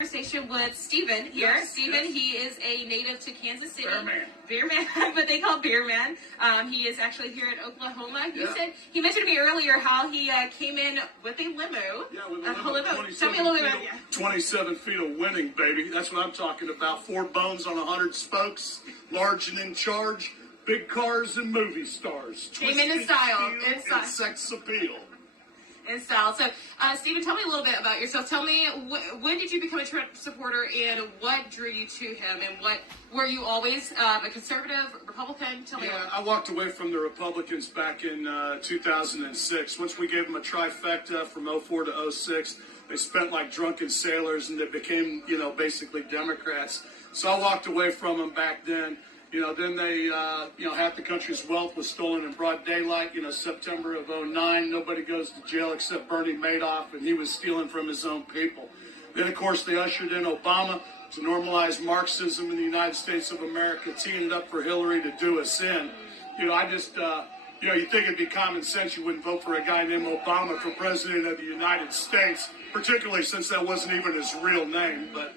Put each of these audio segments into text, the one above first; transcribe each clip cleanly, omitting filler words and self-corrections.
Conversation with Stephen here. Yes, Stephen, yes. he is a native to Kansas City. Bear man. But they call Beer Man. He is actually here in Oklahoma. He mentioned to me earlier how he came in with a limo. Yeah, with a limo. Tell me a little bit about it. 27 feet of winning, baby. That's what I'm talking about. 4 bones on 100 spokes, large and in charge, big cars and movie stars. Came in style. And sex appeal. In style. So, Stephen, tell me a little bit about yourself. Tell me, when did you become a Trump supporter, and what drew you to him, and what were you always a conservative, Republican? Tell me. Yeah, I walked away from the Republicans back in 2006. Once we gave them a trifecta from 04 to 06, they spent like drunken sailors, and they became, basically Democrats. So I walked away from them back then. Then they, half the country's wealth was stolen in broad daylight. September of 09, nobody goes to jail except Bernie Madoff, and he was stealing from his own people. Then, of course, they ushered in Obama to normalize Marxism in the United States of America, teeing it up for Hillary to do us in. You think it'd be common sense you wouldn't vote for a guy named Obama for president of the United States, particularly since that wasn't even his real name, but.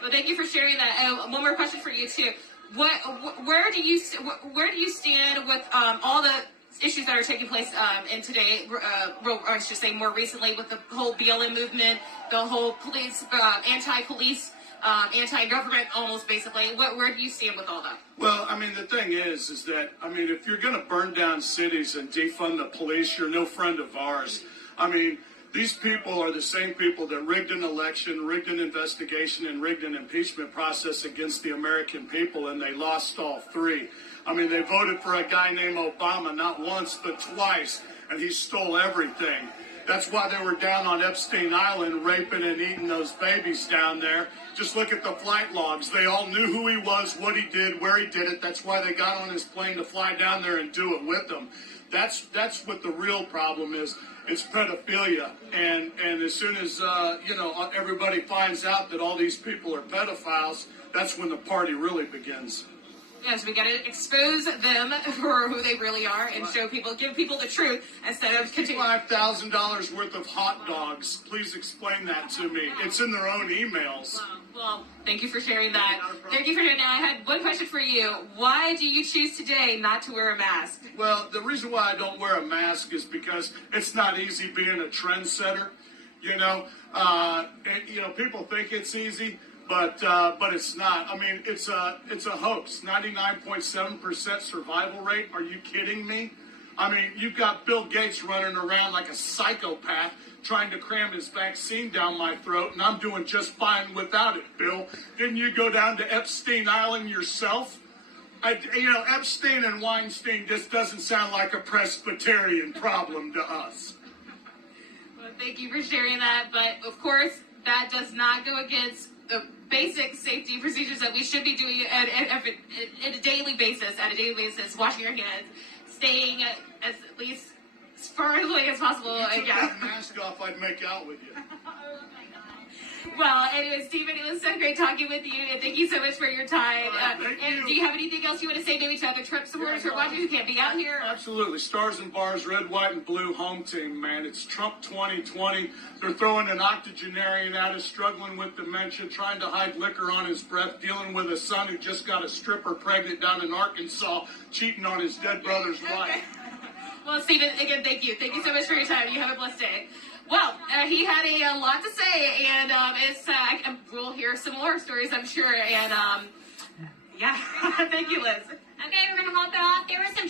Well, thank you for sharing that. One more question for you too. Where do you stand with all the issues that are taking place in today? I should say more recently with the whole BLM movement, the whole police, anti-police, anti-government, almost basically. Where do you stand with all that? Well, the thing is that if you're going to burn down cities and defund the police, you're no friend of ours. These people are the same people that rigged an election, rigged an investigation, and rigged an impeachment process against the American people, and they lost all 3. They voted for a guy named Obama not once but twice, and he stole everything. That's why they were down on Epstein Island raping and eating those babies down there. Just look at the flight logs. They all knew who he was, what he did, where he did it. That's why they got on his plane to fly down there and do it with them. That's what the real problem is. It's pedophilia, and as soon as everybody finds out that all these people are pedophiles, that's when the party really begins. Yes, we got to expose them for who they really are and give people the truth instead of continuing. $5,000 worth of hot dogs. Please explain that to me. It's in their own emails. Well, thank you for sharing that. Thank you for sharing that. I had one question for you. Why do you choose today not to wear a mask? Well, the reason why I don't wear a mask is because it's not easy being a trendsetter. People think it's easy. But it's not. It's a hoax. 99.7% survival rate. Are you kidding me? You've got Bill Gates running around like a psychopath trying to cram his vaccine down my throat, and I'm doing just fine without it, Bill. Didn't you go down to Epstein Island yourself? Epstein and Weinstein just doesn't sound like a Presbyterian problem to us. Well, thank you for sharing that. But, of course, that does not go against the basic safety procedures that we should be doing at a daily basis, washing your hands, staying at least as far away as possible. If you took that mask off, I'd make out with you. Well, anyway, Stephen, it was so great talking with you, and thank you so much for your time. Do you have anything else you want to say maybe to other Trump supporters who are watching who can't be out here? Absolutely. Stars and bars, red, white, and blue home team, man. It's Trump 2020. They're throwing an octogenarian at us, struggling with dementia, trying to hide liquor on his breath, dealing with a son who just got a stripper pregnant down in Arkansas, cheating on his dead brother's wife. Well, Stephen, again, thank you. Thank you so much for your time. You have a blessed day. Well, he had a lot to say, and we'll hear some more stories, I'm sure. And, thank you, Liz. Okay, we're going to hop off. There was some